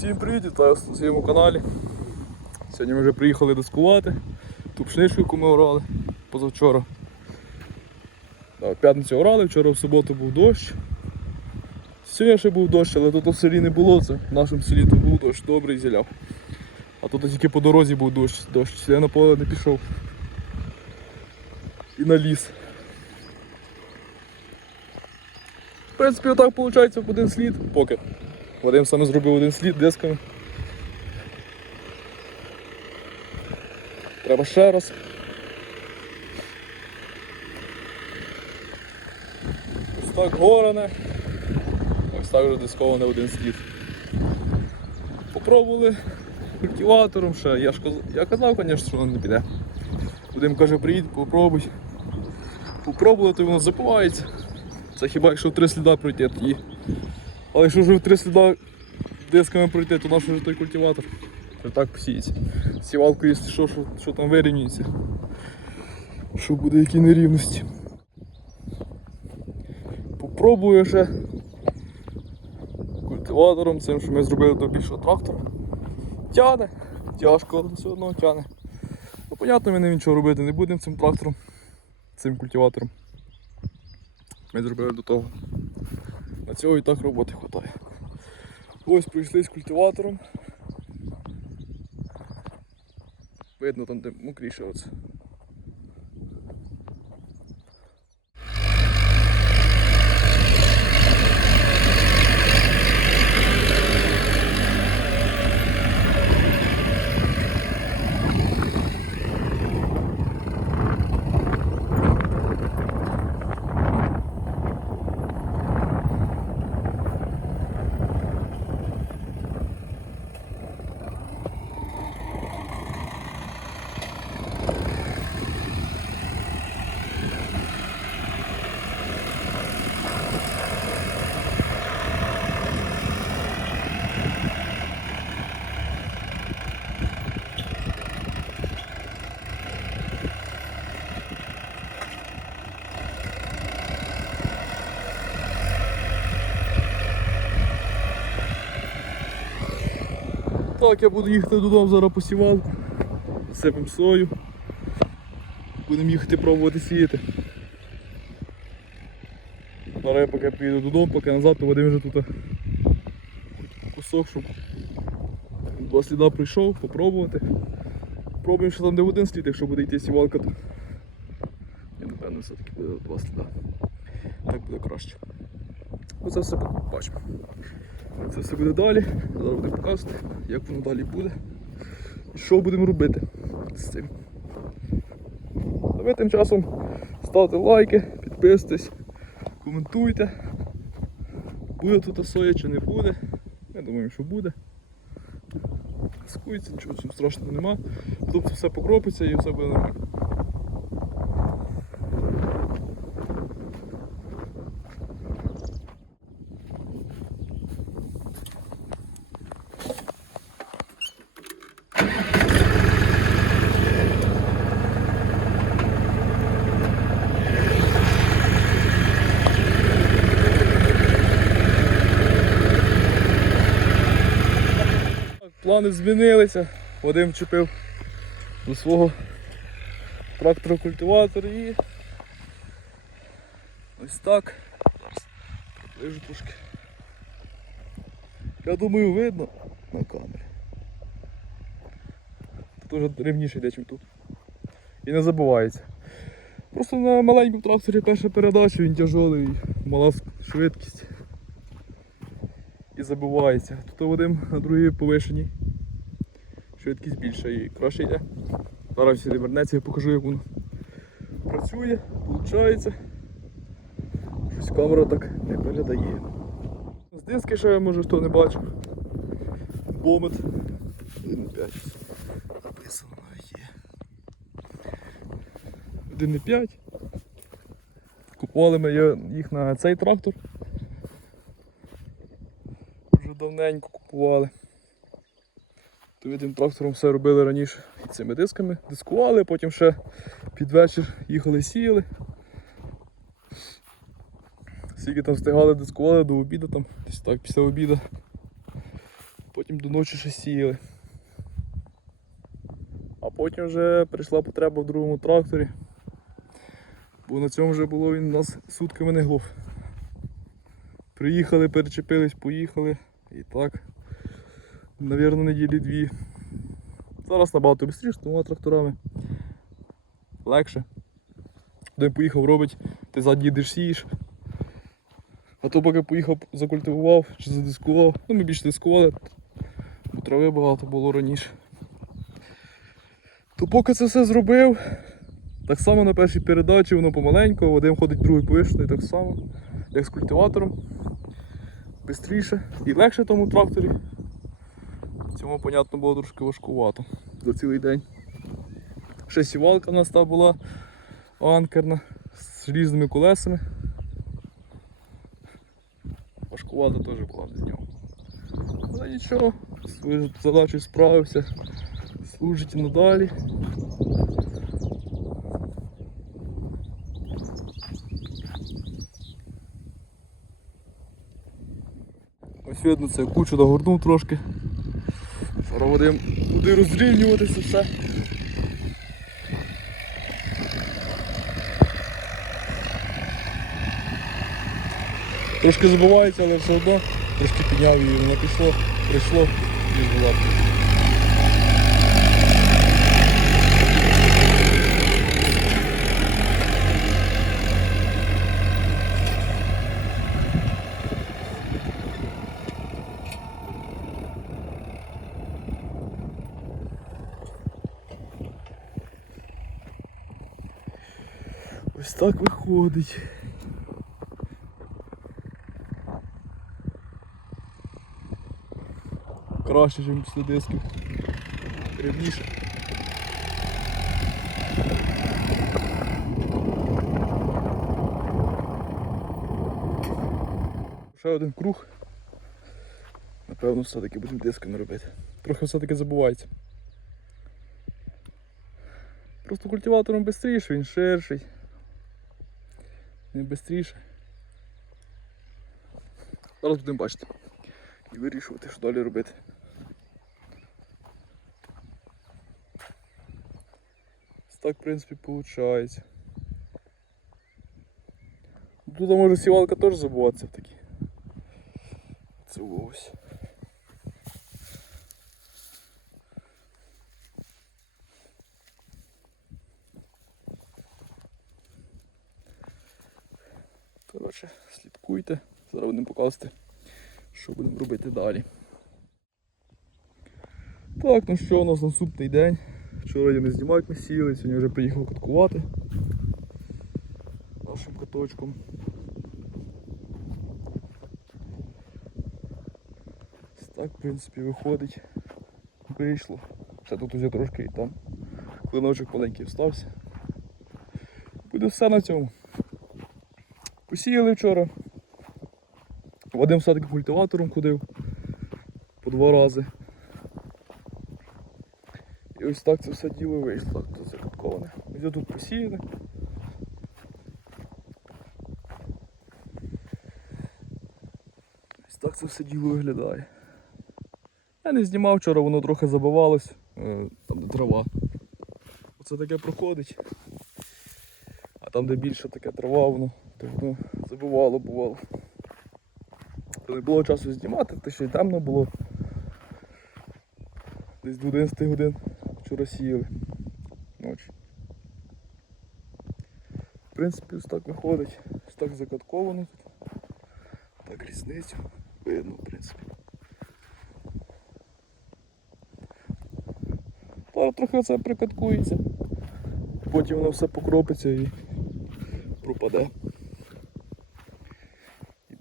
Всім привіт, вітаю на своєму каналі. Сьогодні ми вже приїхали дискувати. Ту пшеничку, яку ми орали позавчора. В п'ятницю орали, вчора в суботу був дощ. Сьогодні ще був дощ, але тут в селі не було це. В нашому селі тут був дощ, добрий зіляв. А тут тільки по дорозі був дощ, дощ. Я на поле не пішов. І на ліс. В принципі, отак виходить в один слід, поки. Вадим саме зробив один слід дисками. Треба ще раз. Ось так горене. Ось так вже дисковане один слід. Попробували культиватором ще. Я ж казав, я казав, звісно, що воно не піде. Вадим каже, приїдь, попробуй. Попробувати воно запивається. Це хіба якщо три сліда пройти тоді. Але якщо вже в три сліда дисками пройти, то наш вже той культиватор. Вже так посіється. Сівалкою, якщо що, що, що там вирівнюється. Що буде які нерівності. Попробую ще культиватором цим, що ми зробили до більшого трактора. Тяне, тяжко, все одно тяне. Ну, понятно, ми ним нічого робити не будемо цим трактором, цим культиватором. Ми зробили до того. На цього і так роботи вистачає. Ось прийшли з культиватором. Видно там де мокріше оце. Так, я буду їхати додому зараз по сівалку. Сипемо сою. Будемо їхати пробувати сіяти. Зараз я поки поїду додому, поки назад, то Вадим вже тут кусок, щоб два сліда прийшов, попробувати. Пробуємо, що там де один слід, якщо буде йти сівалка, то я напевно все-таки буде два сліда. Так буде краще. Оце все побачимо. Це все буде далі. Зараз буду показувати, як воно далі буде. І що будемо робити з цим. А ви тим часом ставте лайки, підписуйтесь, коментуйте. Буде тут соя чи не буде. Я думаю, що буде. Скується, нічого страшного нема. Тобто все покропиться і все буде нормально. Так, Плани змінилися. Вадим вчепив до свого трактора культиватор і ось так. Зараз приближу трошки. Я думаю, видно на камері. Тут вже рівніше йде, ніж тут. І не забувається. Просто на маленькому тракторі перша передача, він тяжелий, мала швидкість і забувається. Тут Вадим на другій повишеній. Швидкість більша і краще йде. Зараз сюди вернеться, я покажу, як воно працює, виходить. Щось камера так не передає. З диски ще може хто не бачив. Бомет 1.5. Написано навіть є. 1.5. Купували ми їх на цей трактор. Вже давненько купували. То тим трактором все робили раніше і цими дисками. Дискували, потім ще під вечір їхали сіяли. Скільки там встигали, дискували до обіду, там, десь так, після обіду. Потім до ночі ще сіяли. А потім вже прийшла потреба в другому тракторі. Бо на цьому вже було він у нас сутками не глув. Приїхали, перечепились, поїхали. І так. Навірно, неділі дві. Зараз набагато швидше, двома тракторами. Легше. Один поїхав робить, ти задній йдеш сієш. А то поки поїхав, закультивував чи задискував. Ну ми більше дискували, бо трави багато було раніше. То поки це все зробив, так само на першій передачі воно помаленьку, один ходить, другий повишений, так само, як з культиватором. Бистріше і легше тому тракторі. Цьому, понятно, було трошки важкувато за цілий день. Ще сівалка в нас та була анкерна з різними колесами. Важкувато теж була для нього. Але нічого, свою задачу справився, служить і надалі. Видно, це кучу нагорнув трошки. Зараз будемо буде розрівнюватися все. Трошки забувається, але все одно трошки підняв її, воно пішло, прийшло і була. Ось так виходить. Краще, ніж після дисків. Рівніше. Ще один круг. Напевно, все-таки будемо дисками робити. Трохи все-таки забувається. Просто культиватором швидше, він ширший. Він швидше. Зараз будемо бачити і вирішувати, що далі робити. Так, в принципі, виходить. Тут може сівалка теж забуватися в такі. Це ось. Коротше, слідкуйте, зараз будемо показувати, що будемо робити далі. Так, ну що, у нас наступний день. Вчора я не знімав, ми сіли, сьогодні вже приїхав каткувати нашим каточком. Так, в принципі, виходить. Вийшло. Все тут уже трошки і там. Клиночок маленький встався. Буде все на цьому. Посіяли вчора. Вадим все-таки культиватором ходив по два рази. І ось так це все діло вийшло. Так, тут закатковане. Ось тут посіяли. Ось так це все діло виглядає. Я не знімав вчора, воно трохи забивалось, е, там де трава. Оце таке проходить. А там, де більше таке трава, воно, то воно забивало, бувало. То не було часу знімати, то ще й темно було. Десь до 11 годин вчора сіяли ночі. В принципі, ось так виходить, ось так закатковано. Так різницю видно, в принципі. Зараз трохи це прикаткується. Потім воно все покропиться і пропаде.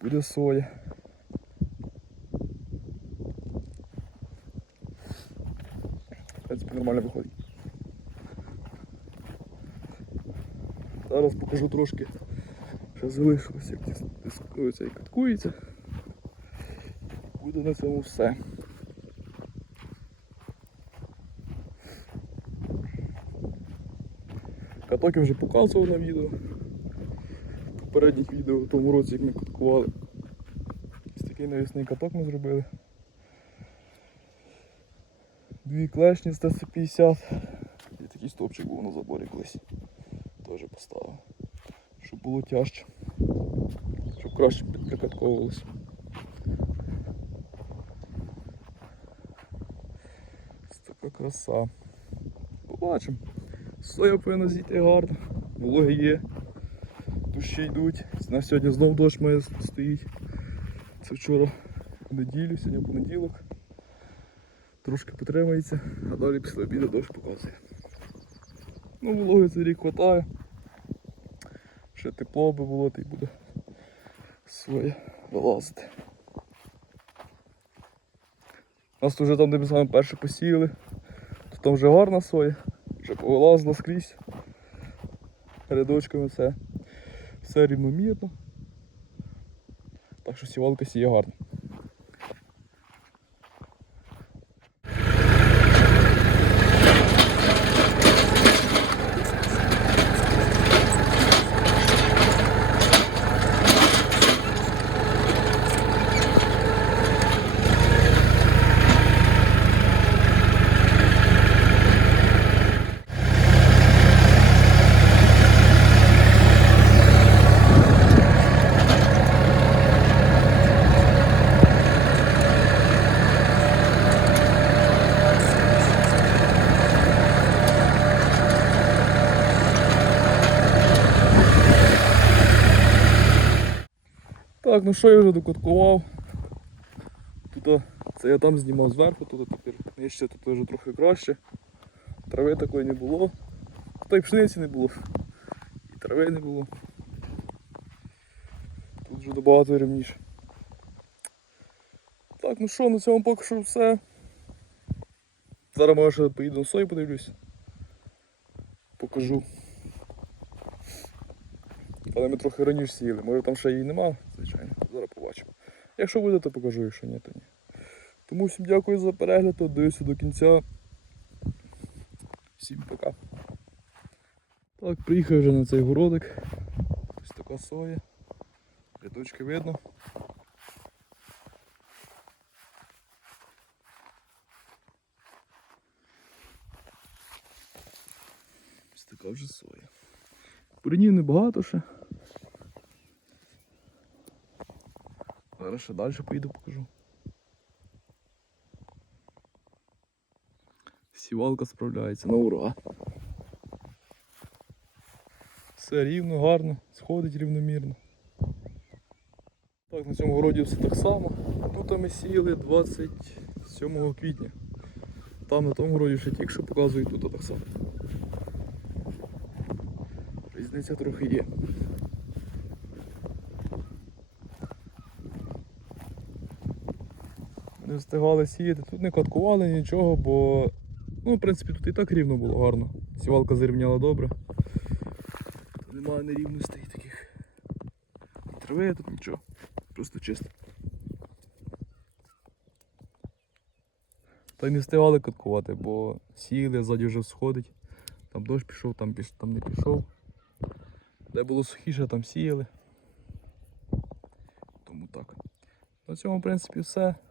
Буде соя. Нормально виходить. Зараз покажу трошки, що залишилось, як дис- дискується і каткується. Буде на цьому все. Каток вже показував на відео. Попередніх відео в тому році, як ми каткували. Ось такий навісний каток ми зробили. Дві клешні з ТЦ-50. І такий стовпчик був на заборі колись. Теж поставив. Щоб було тяжче. Щоб краще підприкатковувалося. Ось така краса. Побачимо. Соя повинна зійти гарно. Вологи є. Дощі йдуть. На сьогодні знов дощ має стоїть. Це вчора в неділю, сьогодні понеділок. Трошки потримається, а далі після обіду дощ показує. Ну, вологи цей рік хватає. Ще тепло би було, та й буде своє вилазити. У нас вже там, де ми з вами перше посіяли, то там вже гарна соя, вже повилазила скрізь. Рядочками все. Все рівномірно. Так що сівалка сіє гарно. Так, ну що я вже докуткував. Тут це я там знімав зверху, тут тепер нижче тут вже трохи краще. Трави такої не було. Та й пшениці не було. І трави не було. Тут вже набагато рівніше. Так, ну що, на цьому поки що все. Зараз може ще поїду на сою подивлюсь. Покажу. Але ми трохи раніше сіяли, може там ще її нема, звичайно. Зараз побачимо. Якщо буде, то покажу, якщо ні, то ні. Тому всім дякую за перегляд, дивився до кінця. Всім пока. Так, приїхав вже на цей городик. Ось така соя. Рядочки видно. Ось така вже соя. Бурінів небагато ще. Зараз ще далі поїду покажу. Сівалка справляється на ура. Все рівно, гарно, сходить рівномірно. Так, на цьому городі все так само. Тут ми сіяли 27 квітня. Там на тому городі ще тільки що показують тут так само. Різниця трохи є. Не встигали сіяти, тут не каткували нічого, бо ну, в принципі тут і так рівно було гарно. Сівалка зрівняла добре. Тут немає нерівностей таких. Трави тут нічого. Просто чисто. Та й не встигали каткувати, бо сіяли, ззаді вже сходить. Там дощ пішов, там, піш... там не пішов. Де було сухіше, там сіяли. Тому так. На цьому, в принципі, все.